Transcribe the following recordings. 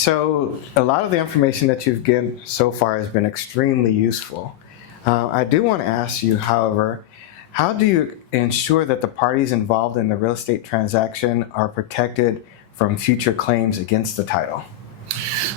So a lot of the information that you've given so far has been extremely useful. I do want to ask you, however, how do you ensure that the parties involved in the real estate transaction are protected from future claims against the title?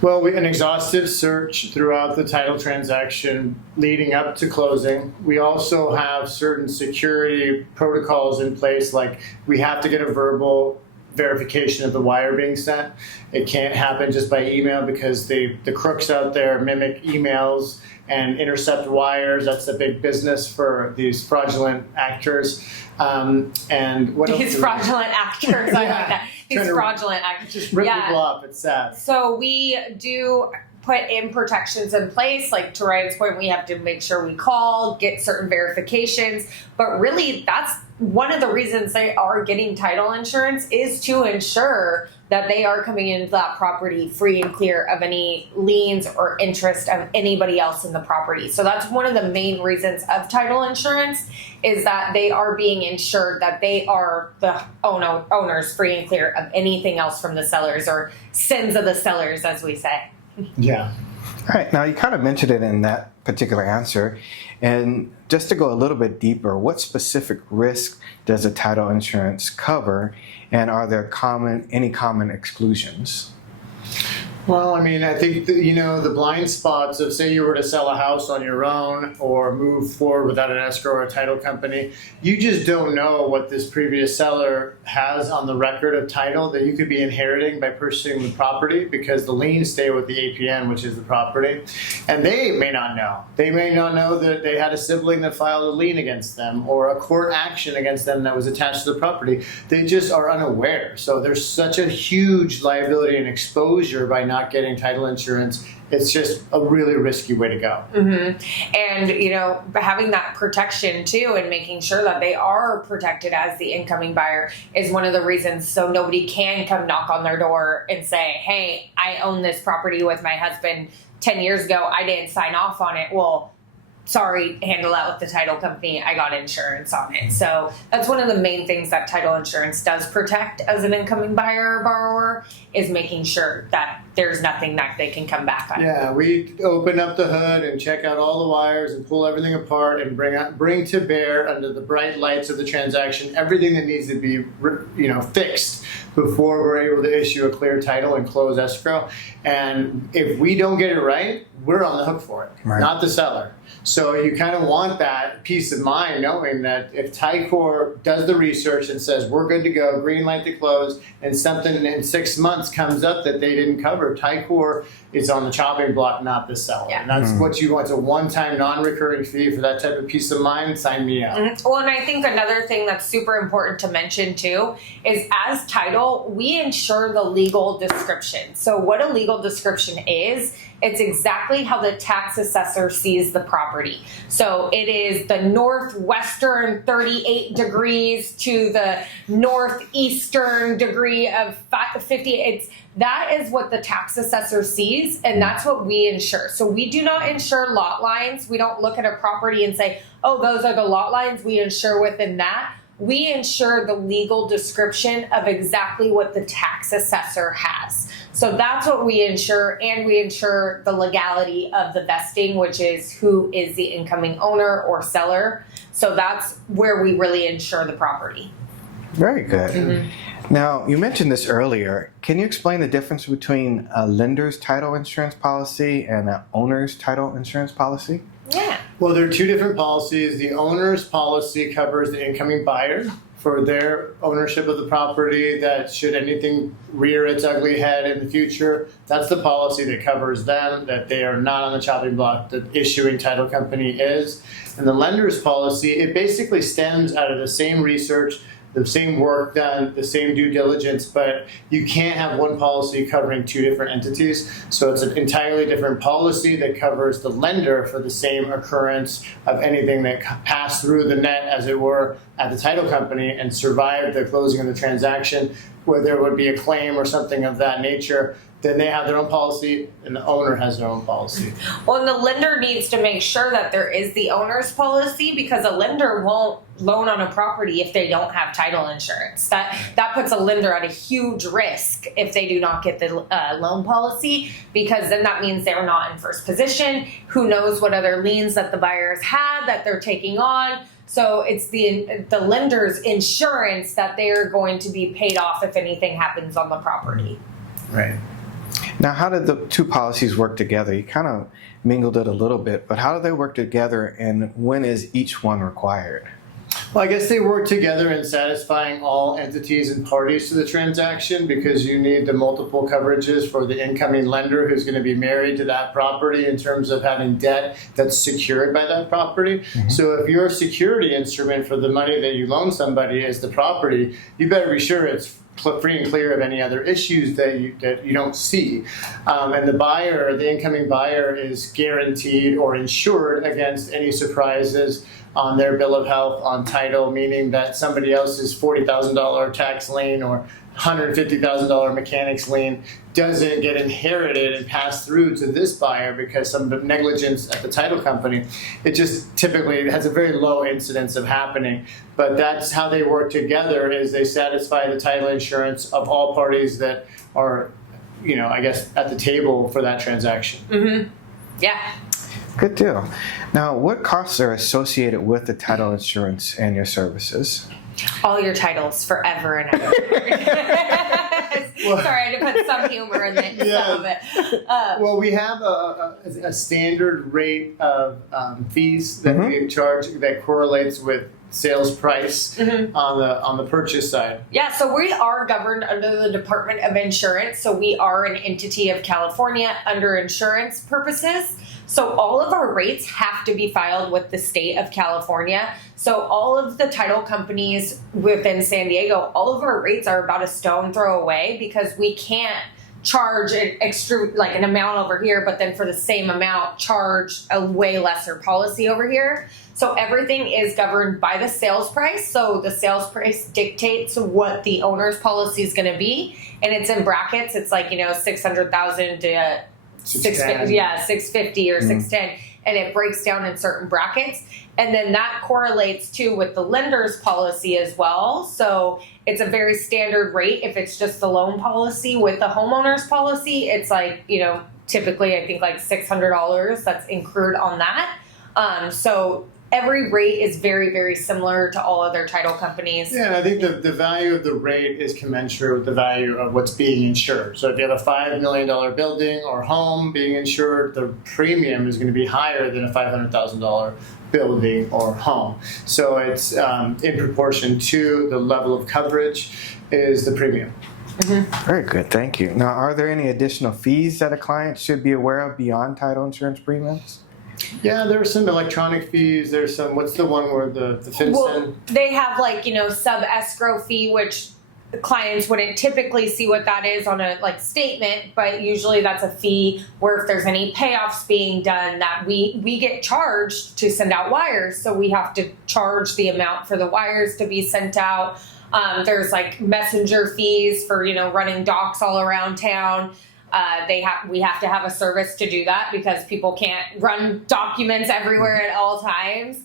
Well, an exhaustive search throughout the title transaction leading up to closing. We also have certain security protocols in place, like we have to get a verbal verification of the wire being sent. It can't happen just by email because the crooks out there mimic emails and intercept wires. That's a big business for these fraudulent actors. And what These fraudulent actors, I like that. These fraudulent actors. Just rip people off, it's sad. So we do put in protections in place. Like to Ryan's point, we have to make sure we call, get certain verifications. But really, that's one of the reasons they are getting title insurance is to ensure that they are coming into that property free and clear of any liens or interest of anybody else in the property. So that's one of the main reasons of title insurance is that they are being insured that they are the owners free and clear of anything else from the sellers or sins of the sellers, as we say. Yeah. All right. Now, you kind of mentioned it in that particular answer. And just to go a little bit deeper, what specific risk does a title insurance cover? And are there any common exclusions? Well, I mean, I think the blind spots of, say you were to sell a house on your own or move forward without an escrow or a title company, you just don't know what this previous seller has on the record of title that you could be inheriting by purchasing the property, because the liens stay with the APN, which is the property. And they may not know. They may not know that they had a sibling that filed a lien against them or a court action against them that was attached to the property. They just are unaware. So there's such a huge liability and exposure by not getting title insurance. It's just a really risky way to go. Mm-hmm. And, having that protection too and making sure that they are protected as the incoming buyer is one of the reasons, so nobody can come knock on their door and say, hey, I own this property with my husband 10 years ago. I didn't sign off on it. Well, sorry, handle that with the title company. I got insurance on it. So that's one of the main things that title insurance does protect as an incoming buyer or borrower, is making sure that there's nothing that they can come back on. Yeah, we open up the hood and check out all the wires and pull everything apart and bring to bear under the bright lights of the transaction everything that needs to be fixed before we're able to issue a clear title and close escrow. And if we don't get it right, we're on the hook for it, not the seller. So you kind of want that peace of mind knowing that if Ticor does the research and says we're good to go, green light to close, and something in 6 months comes up that they didn't cover, Ticor is on the chopping block, not the seller. Yeah. And that's what you want. It's a one-time non-recurring fee for that type of peace of mind. Sign me up. Mm-hmm. Well, and I think another thing that's super important to mention too is as title, we ensure the legal description. So what a legal description is, it's exactly how the tax assessor sees the property. So it is the northwestern 38 degrees to the northeastern degree of 50. That is what the tax assessor sees, and that's what we insure. So we do not insure lot lines. We don't look at a property and say, oh, those are the lot lines. We insure within that. We insure the legal description of exactly what the tax assessor has. So that's what we insure, and we insure the legality of the vesting, which is who is the incoming owner or seller. So that's where we really insure the property. Very good. Mm-hmm. Now, you mentioned this earlier. Can you explain the difference between a lender's title insurance policy and an owner's title insurance policy? Yeah. Well, there are two different policies. The owner's policy covers the incoming buyer for their ownership of the property, that should anything rear its ugly head in the future, that's the policy that covers them, that they are not on the chopping block, the issuing title company is. And the lender's policy, it basically stems out of the same research, the same work done, the same due diligence, but you can't have one policy covering two different entities. So it's an entirely different policy that covers the lender for the same occurrence of anything that passed through the net, as it were, at the title company and survived the closing of the transaction, where there would be a claim or something of that nature. then they have their own policy and the owner has their own policy. Well, and the lender needs to make sure that there is the owner's policy, because a lender won't loan on a property if they don't have title insurance. That puts a lender at a huge risk if they do not get the loan policy, because then that means they're not in first position. Who knows what other liens that the buyers had that they're taking on. So it's the lender's insurance that they are going to be paid off if anything happens on the property. Right. Now, how did the two policies work together? You kind of mingled it a little bit, but how do they work together, and when is each one required? Well, I guess they work together in satisfying all entities and parties to the transaction, because you need the multiple coverages for the incoming lender who's going to be married to that property in terms of having debt that's secured by that property. Mm-hmm. So if your security instrument for the money that you loan somebody is the property, you better be sure it's free and clear of any other issues that you don't see. And the buyer, the incoming buyer, is guaranteed or insured against any surprises on their bill of health, on title, meaning that somebody else's $40,000 tax lien or $150,000 mechanics lien doesn't get inherited and passed through to this buyer because some negligence at the title company. It just typically has a very low incidence of happening. But that's how they work together, is they satisfy the title insurance of all parties that are, I guess, at the table for that transaction. Mm-hmm. Yeah. Good deal. Now, what costs are associated with the title insurance and your services? All your titles forever and ever. Sorry, I had to put some humor in some of it. Well, we have a standard rate of fees that we charge that correlates with sales price on the purchase side. Yeah, so we are governed under the Department of Insurance. So we are an entity of California under insurance purposes. So all of our rates have to be filed with the state of California. So all of the title companies within San Diego, all of our rates are about a stone throw away, because we can't charge an extra, like an amount over here, but then for the same amount charge a way lesser policy over here. So everything is governed by the sales price. So the sales price dictates what the owner's policy is going to be, and it's in brackets. It's like 600,000 to 650 or 610, and it breaks down in certain brackets. And then that correlates too with the lender's policy as well. So it's a very standard rate. If it's just the loan policy with the homeowner's policy, it's like, typically I think like $600 that's incurred on that. So every rate is very, very similar to all other title companies. Yeah, and I think the value of the rate is commensurate with the value of what's being insured. So if you have a $5 million building or home being insured, the premium is going to be higher than a $500,000 building or home. So it's in proportion to the level of coverage is the premium. Mm-hmm. Very good, thank you. Now, are there any additional fees that a client should be aware of beyond title insurance premiums? Yeah, there's some electronic fees. There's some, what's the one where the FinCEN? Well, they have sub escrow fee, which clients wouldn't typically see what that is on a statement, but usually that's a fee where if there's any payoffs being done that we get charged to send out wires. So we have to charge the amount for the wires to be sent out. There's messenger fees for, running docs all around town. We have to have a service to do that, because people can't run documents everywhere at all times.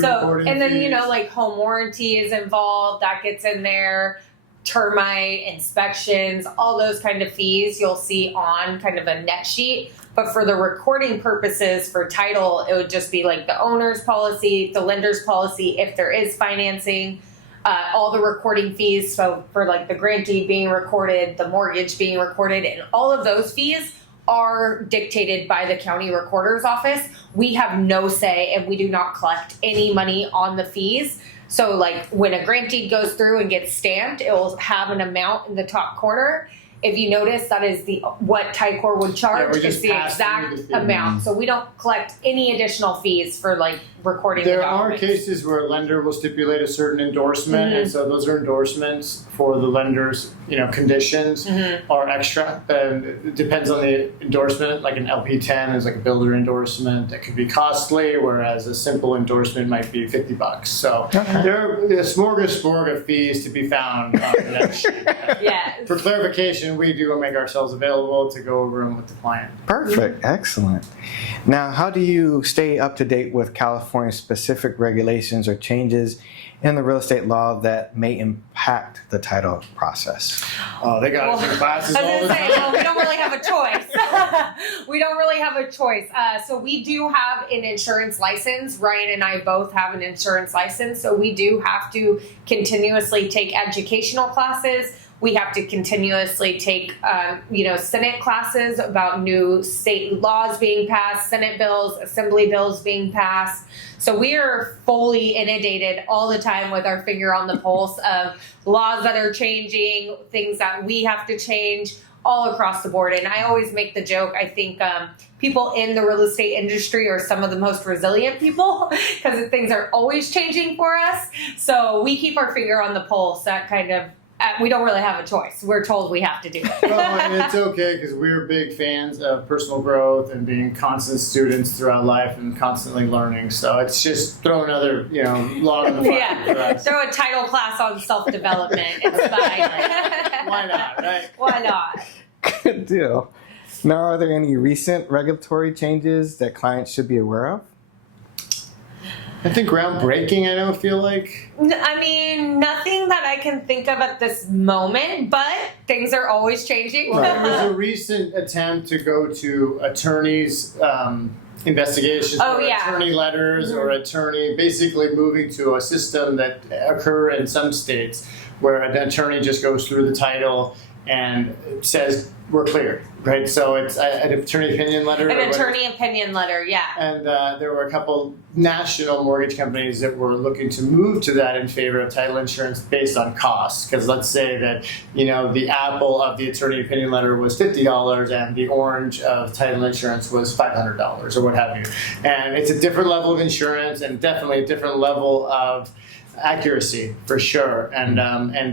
So, and then, home warranty is involved, that gets in there, termite inspections, all those kind of fees you'll see on kind of a net sheet. But for the recording purposes for title, it would just be the owner's policy, the lender's policy, if there is financing, all the recording fees. So for the grantee being recorded, the mortgage being recorded, and all of those fees are dictated by the county recorder's office. We have no say, and we do not collect any money on the fees. So when a grant deed goes through and gets stamped, it will have an amount in the top corner. If you notice, that is what Ticor would charge. It's the exact amount. So we don't collect any additional fees for recording the documents. There are cases where a lender will stipulate a certain endorsement, and so those are endorsements for the lender's conditions are extra. It depends on the endorsement. Like an LP10 is a builder endorsement that could be costly, whereas a simple endorsement might be $50. So there are a smorgasbord of fees to be found on that sheet. Yeah. For clarification, information, we do make ourselves available to go over them with the client. Perfect. Excellent. Now, how do you stay up to date with California specific regulations or changes in the real estate law that may impact the title process? Oh, they got us in classes all the time. Well, we don't really have a choice. We don't really have a choice. So we do have an insurance license. Ryan and I both have an insurance license. So we do have to continuously take educational classes. We have to continuously take, Senate classes about new state laws being passed, Senate bills, Assembly bills being passed. So we are fully inundated all the time with our finger on the pulse of laws that are changing, things that we have to change all across the board. And I always make the joke, I think people in the real estate industry are some of the most resilient people because things are always changing for us. So we keep our finger on the pulse. That kind of we don't really have a choice. We're told we have to do it. Well, and it's okay because we're big fans of personal growth and being constant students throughout life and constantly learning. So it's just throw another, log on the fire for us. Throw a title class on self-development. It's fine. Why not, right? Why not? Good deal. Now, are there any recent regulatory changes that clients should be aware of? I think groundbreaking, I don't feel like. I mean, nothing that I can think of at this moment, but things are always changing. Well, there was a recent attempt to go to attorneys' investigations or attorney letters or basically moving to a system that occur in some states where an attorney just goes through the title and says, we're clear, right? So it's an attorney opinion letter. An attorney opinion letter, yeah. And there were a couple national mortgage companies that were looking to move to that in favor of title insurance based on cost. Because let's say that, the apple of the attorney opinion letter was $50 and the orange of title insurance was $500 or what have you. And it's a different level of insurance and definitely a different level of accuracy for sure, and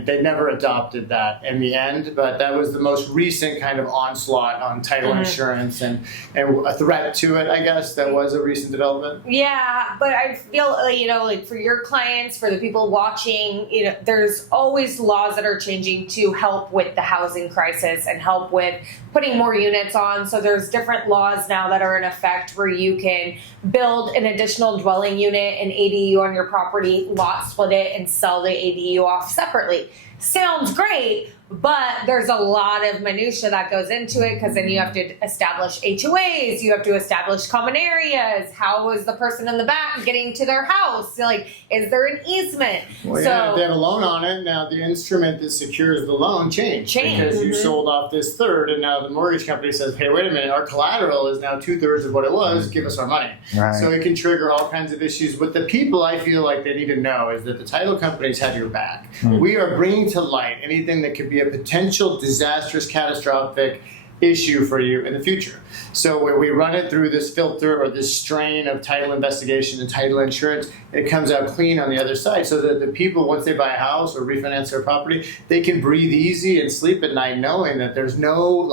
they never adopted that in the end, but that was the most recent kind of onslaught on title insurance and a threat to it, I guess. That was a recent development. Yeah, but I feel, like for your clients, for the people watching, there's always laws that are changing to help with the housing crisis and help with putting more units on. So there's different laws now that are in effect where you can build an additional dwelling unit, an ADU on your property, lot split it, and sell the ADU off separately. Sounds great, but there's a lot of minutia that goes into it because then you have to establish HOAs, you have to establish common areas. How is the person in the back getting to their house? Is there an easement? Well, if they have a loan on it, now the instrument that secures the loan changed. Because you sold off this third, and now the mortgage company says, hey, wait a minute, our collateral is now 2/3 of what it was, give us our money. Right. So it can trigger all kinds of issues. What the people, I feel like they need to know is that the title companies have your back. We are bringing to light anything that could be a potential disastrous, catastrophic issue for you in the future. So we run it through this filter or this strain of title investigation and title insurance, it comes out clean on the other side so that the people, once they buy a house or refinance their property, they can breathe easy and sleep at night knowing that there's no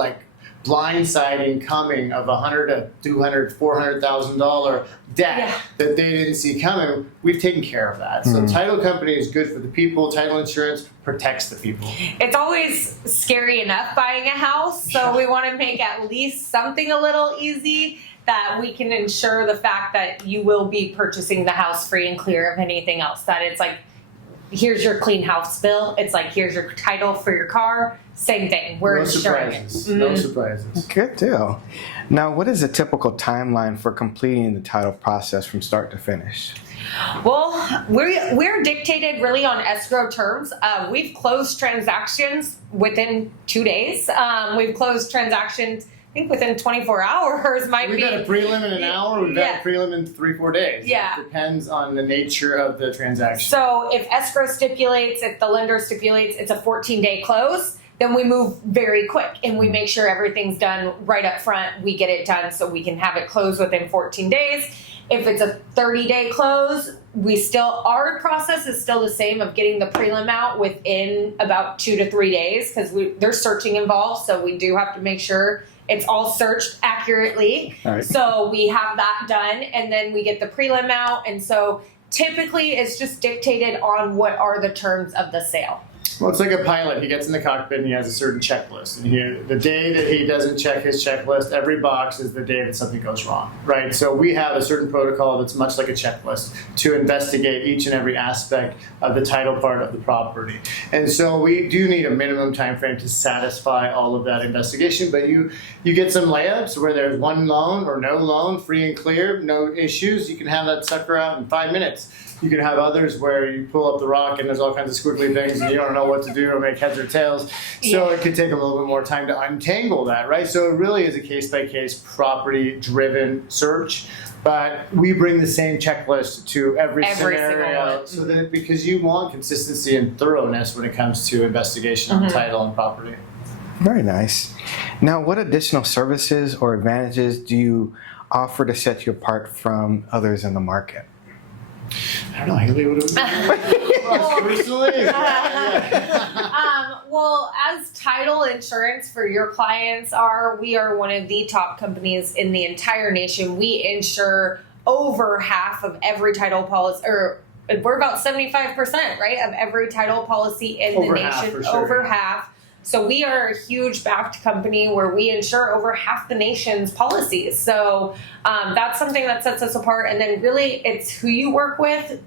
blindsiding coming of $100,000 to $200,000, $400,000 debt that they didn't see coming. We've taken care of that. So title company is good for the people. Title insurance protects the people. It's always scary enough buying a house, so we want to make at least something a little easy that we can ensure the fact that you will be purchasing the house free and clear of anything else. That it's here's your clean house bill. It's here's your title for your car. Same thing. We're insuring it. No surprises. Good deal. Now, what is a typical timeline for completing the title process from start to finish? Well, we're dictated really on escrow terms. We've closed transactions within 2 days. We've closed transactions, I think, within 24 hours. We've got a prelim in an hour. We've got a prelim in 3-4 days. Yeah. It depends on the nature of the transaction. So if escrow stipulates, if the lender stipulates it's a 14-day close, then we move very quick and we make sure everything's done right up front. We get it done so we can have it closed within 14 days. If it's a 30-day close, our process is still the same of getting the prelim out within about 2 to 3 days because there's searching involved. So we do have to make sure it's all searched accurately. Right. So we have that done and then we get the prelim out. And so typically it's just dictated on what are the terms of the sale. Well, it's like a pilot. He gets in the cockpit and he has a certain checklist. And the day that he doesn't check his checklist, every box is the day that something goes wrong, right? So we have a certain protocol that's much like a checklist to investigate each and every aspect of the title part of the property. And so we do need a minimum time frame to satisfy all of that investigation. But you get some layups where there's one loan or no loan, free and clear, no issues. You can have that sucker out in 5 minutes. You can have others where you pull up the rock and there's all kinds of squiggly things and you don't know what to do or make heads or tails. So it could take a little bit more time to untangle that, right? So it really is a case-by-case, property-driven search. But we bring the same checklist to every scenario so that because you want consistency and thoroughness when it comes to investigation on title and property. Very nice. Now, what additional services or advantages do you offer to set you apart from others in the market? I don't know, Haylie, what do we do? Personally? Well, as title insurance for your clients we are one of the top companies in the entire nation. We insure over half of every title policy, or we're about 75%, right, of every title policy in the nation. For sure. Over half. So we are a huge backed company where we insure over half the nation's policies. So that's something that sets us apart. And then really it's who you work with.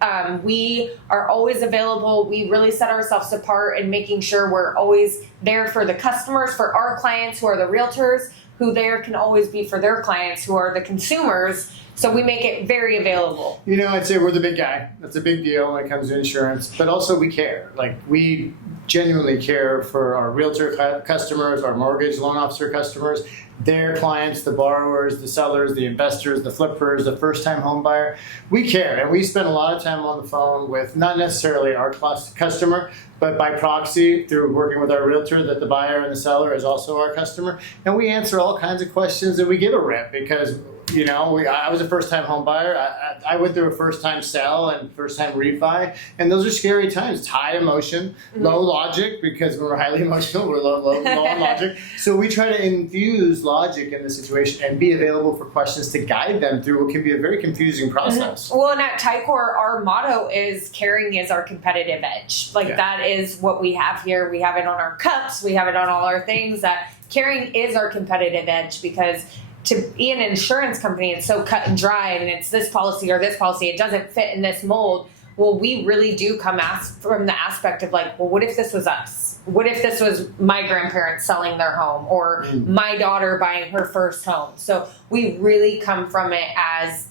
We are always available. We really set ourselves apart in making sure we're always there for the customers, for our clients who are the realtors, who there can always be for their clients who are the consumers. So we make it very available. You know, I'd say we're the big guy. That's a big deal when it comes to insurance. But also we care. Like we genuinely care for our realtor customers, our mortgage loan officer customers, their clients, the borrowers, the sellers, the investors, the flippers, the first-time home buyer. We care, and we spend a lot of time on the phone with not necessarily our customer, but by proxy through working with our realtor that the buyer and the seller is also our customer. And we answer all kinds of questions and we give a rip because you know, I was a first-time home buyer. I went through a first-time sell and first-time refi, and those are scary times. It's high emotion, low logic, because when we're highly emotional, we're low on logic. So we try to infuse logic in the situation and be available for questions to guide them through what can be a very confusing process. Well, and at Ticor, our motto is caring is our competitive edge. Like that is what we have here. We have it on our cups. We have it on all our things. That caring is our competitive edge because to be an insurance company, it's so cut and dry and it's this policy or this policy. It doesn't fit in this mold. Well, we really do come from the aspect of like, well, what if this was us? What if this was my grandparents selling their home or my daughter buying her first home? So we really come from it as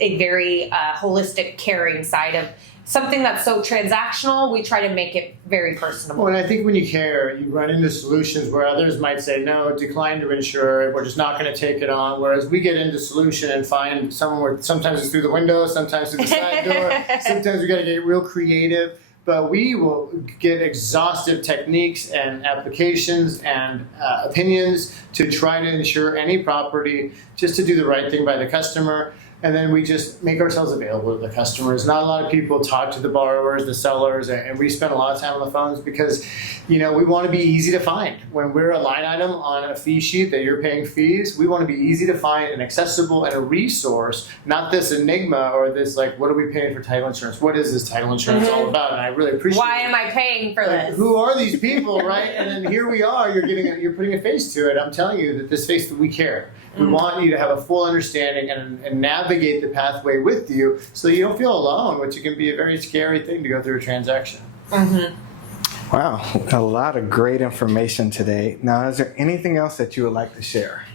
a very holistic, caring side of something that's so transactional. We try to make it very personable. Well, and I think when you care, you run into solutions where others might say, no, decline to insure, we're just not going to take it on. Whereas we get into solution and find someone where sometimes it's through the window, sometimes through the side door, sometimes we got to get real creative. But we will get exhaustive techniques and applications and opinions to try to insure any property just to do the right thing by the customer. And then we just make ourselves available to the customers. Not a lot of people talk to the borrowers, the sellers, and we spend a lot of time on the phones because, you know, we want to be easy to find. When we're a line item on a fee sheet that you're paying fees, we want to be easy to find and accessible and a resource, not this enigma or this like, what are we paying for title insurance? What is this title insurance all about? And I really appreciate Why am I paying for this? Who are these people, right? And then here we are, you're putting a face to it. I'm telling you that this face that we care. We want you to have a full understanding and navigate the pathway with you so you don't feel alone, which can be a very scary thing to go through a transaction. Wow, a lot of great information today. Now, is there anything else that you would like to share?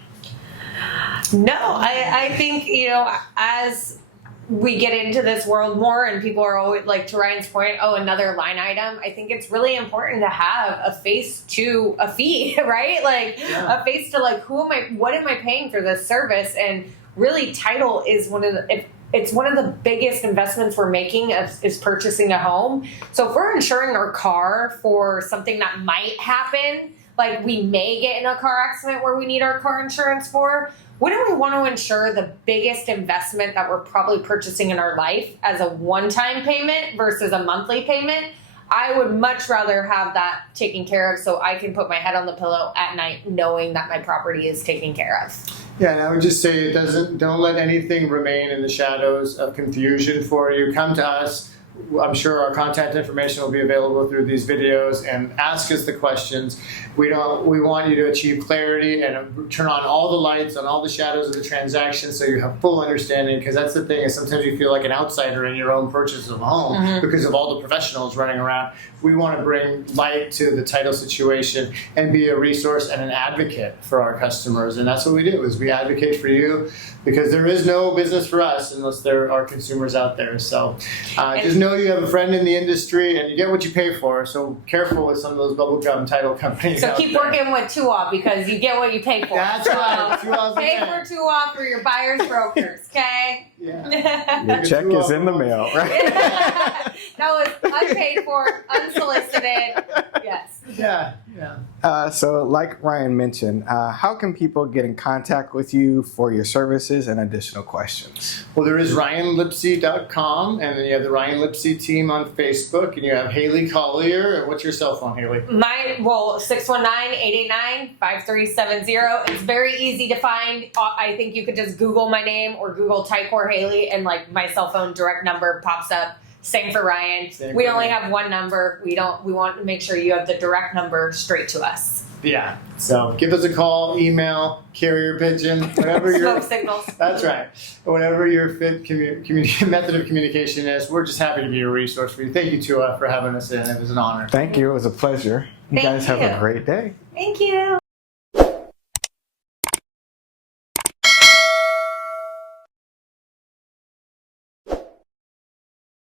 No, I think, you know, as we get into this world more and people are always like, to Ryan's point, oh, another line item. I think it's really important to have a face to a fee, right? Like a face to like, what am I paying for this service? And really title is it's one of the biggest investments we're making is purchasing a home. So if we're insuring our car for something that might happen, like we may get in a car accident where we need our car insurance for, wouldn't we want to insure the biggest investment that we're probably purchasing in our life as a one-time payment versus a monthly payment? I would much rather have that taken care of so I can put my head on the pillow at night knowing that my property is taken care of. Yeah, and I would just say don't let anything remain in the shadows of confusion for you. Come to us. I'm sure our contact information will be available through these videos, and ask us the questions. We want you to achieve clarity and turn on all the lights on all the shadows of the transaction so you have full understanding, because that's the thing, is sometimes you feel like an outsider in your own purchase of a home because of all the professionals running around. We want to bring light to the title situation and be a resource and an advocate for our customers, and that's what we do, is we advocate for you, because there is no business for us unless there are consumers out there. So just know you have a friend in the industry, and you get what you pay for. So careful with some of those bubblegum title companies. So out keep there. working with Tuoff, because you get what you pay for. That's right. Tuoff's the Pay man. for Tuoff for your buyers brokers, okay? Yeah. Your check is in the mail, right? That was unpaid for, unsolicited. Yes. Yeah. So like Ryan mentioned, how can people get in contact with you for your services and additional questions? Well, there is RyanLipsey.com, and then you have the Ryan Lipsey team on Facebook, and you have Haylie Collier. What's your cell phone, Haylie? 619-889-5370. It's very easy to find. I think you could just Google my name or Google Ticor Haylie, and like my cell phone direct number pops up. Same for Ryan. We only have one number. We want to make sure you have the direct number straight to us. Yeah. So give us a call, email, carrier pigeon, whatever your Smoke signals. That's right. Whatever your fit method of communication is, we're just happy to be a resource for you. Thank you, Tua, for having us in. It was an honor. Thank you. It was a pleasure. You Thank guys have you. a great day. Thank you.